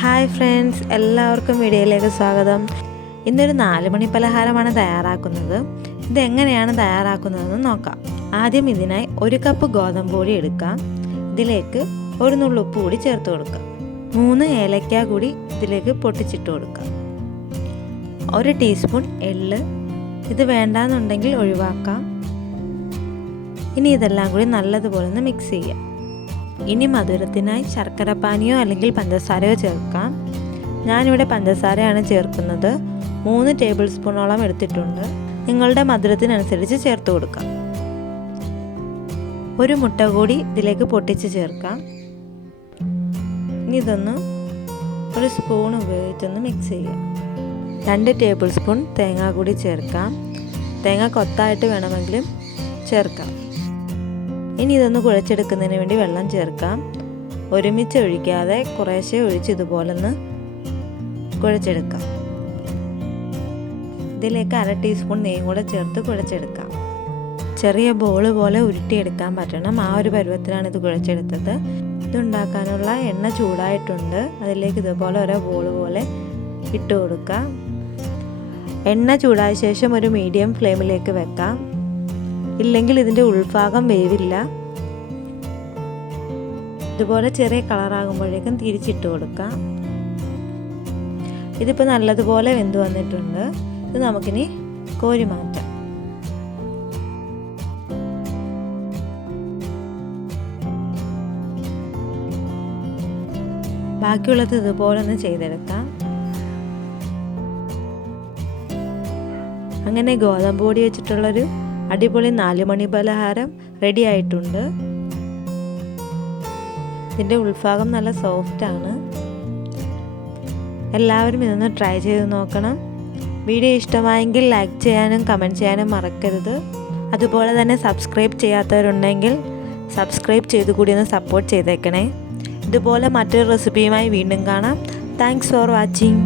Hi friends, എല്ലാവർക്കും വീഡിയോയിലേക്ക് സ്വാഗതം. ഇന്നൊരു 4 മണി പലഹാരമാണ് തയ്യാറാക്കുന്നത്. ഇതെങ്ങനെയാണ് തയ്യാറാക്കുന്നതെന്ന് നോക്കാം. ആദ്യം ഇതിനായി 1 കപ്പ് ഗോതമ്പ് പൊടി എടുക്കാം. ഇതിലേക്ക് 1 നുള്ളു ഉപ്പ് കൂടി ചേർത്ത് കൊടുക്കാം. 3 ഏലക്ക കൂടി ഇതിലേക്ക് പൊട്ടിച്ചിട്ട് കൊടുക്കാം. 1 ടീസ്പൂൺ എള്ള്, ഇത് വേണ്ടാന്നുണ്ടെങ്കിൽ ഒഴിവാക്കാം. ഇനി ഇതെല്ലാം കൂടി നല്ലതുപോലെ ഒന്ന് മിക്സ് ചെയ്യാം. ഇനി മധുരത്തിനായി ശർക്കര പാനിയോ അല്ലെങ്കിൽ പഞ്ചസാരയോ ചേർക്കാം. ഞാനിവിടെ പഞ്ചസാരയാണ് ചേർക്കുന്നത്. 3 ടേബിൾ സ്പൂണോളം എടുത്തിട്ടുണ്ട്. നിങ്ങളുടെ മധുരത്തിനനുസരിച്ച് ചേർത്ത് കൊടുക്കാം. 1 മുട്ട കൂടി ഇതിലേക്ക് പൊട്ടിച്ച് ചേർക്കാം. ഇനി ഇതൊന്ന് 1 സ്പൂൺ ഉപയോഗിച്ചൊന്ന് മിക്സ് ചെയ്യാം. 2 ടേബിൾ സ്പൂൺ തേങ്ങ കൂടി ചേർക്കാം. തേങ്ങ കൊത്തായിട്ട് വേണമെങ്കിലും ചേർക്കാം. ഇനി ഇതൊന്ന് കുഴച്ചെടുക്കുന്നതിന് വേണ്ടി വെള്ളം ചേർക്കാം. ഒരുമിച്ച് ഒഴിക്കാതെ കുറേശ്ശെ ഒഴിച്ച് ഇതുപോലെ ഒന്ന് കുഴച്ചെടുക്കാം. ഇതിലേക്ക് 1/2 ടീസ്പൂൺ നെയ്യും കൂടെ ചേർത്ത് കുഴച്ചെടുക്കാം. ചെറിയ ബോൾ പോലെ ഉരുട്ടിയെടുക്കാൻ പറ്റണം. ആ ഒരു പരുവത്തിലാണ് ഇത് കുഴച്ചെടുത്തത്. ഇതുണ്ടാക്കാനുള്ള എണ്ണ ചൂടായിട്ടുണ്ട്. അതിലേക്ക് ഇതുപോലെ ഓരോ ബോൾ പോലെ ഇട്ട് കൊടുക്കാം. എണ്ണ ചൂടായ ശേഷം ഒരു മീഡിയം ഫ്ലെയിമിലേക്ക് വെക്കാം. ഇല്ലെങ്കിൽ ഇതിൻ്റെ ഉൾഭാഗം വേവില്ല. ഇതുപോലെ ചെറിയ കളറാകുമ്പോഴേക്കും തിരിച്ചിട്ട് കൊടുക്കാം. ഇതിപ്പോൾ നല്ലതുപോലെ വെന്ത് വന്നിട്ടുണ്ട്. ഇത് നമുക്കിനി കോരി മാറ്റാം. ബാക്കിയുള്ളത് ഇതുപോലെ ഒന്ന് ചെയ്തെടുക്കാം. അങ്ങനെ ഗോതമ്പ് പൊടി വെച്ചിട്ടുള്ളൊരു അടിപൊളി 4 മണി പലഹാരം റെഡി ആയിട്ടുണ്ട്. ഇതിൻ്റെ ഉൾഭാഗം നല്ല സോഫ്റ്റാണ്. എല്ലാവരും ഇതൊന്ന് ട്രൈ ചെയ്ത് നോക്കണം. വീഡിയോ ഇഷ്ടമായെങ്കിൽ ലൈക്ക് ചെയ്യാനും കമൻറ്റ് ചെയ്യാനും മറക്കരുത്. അതുപോലെ തന്നെ സബ്സ്ക്രൈബ് ചെയ്യാത്തവരുണ്ടെങ്കിൽ സബ്സ്ക്രൈബ് ചെയ്ത് കൂടി ഒന്ന് സപ്പോർട്ട് ചെയ്തേക്കണേ. ഇതുപോലെ മറ്റൊരു റെസിപ്പിയുമായി വീണ്ടും കാണാം. Thanks for watching.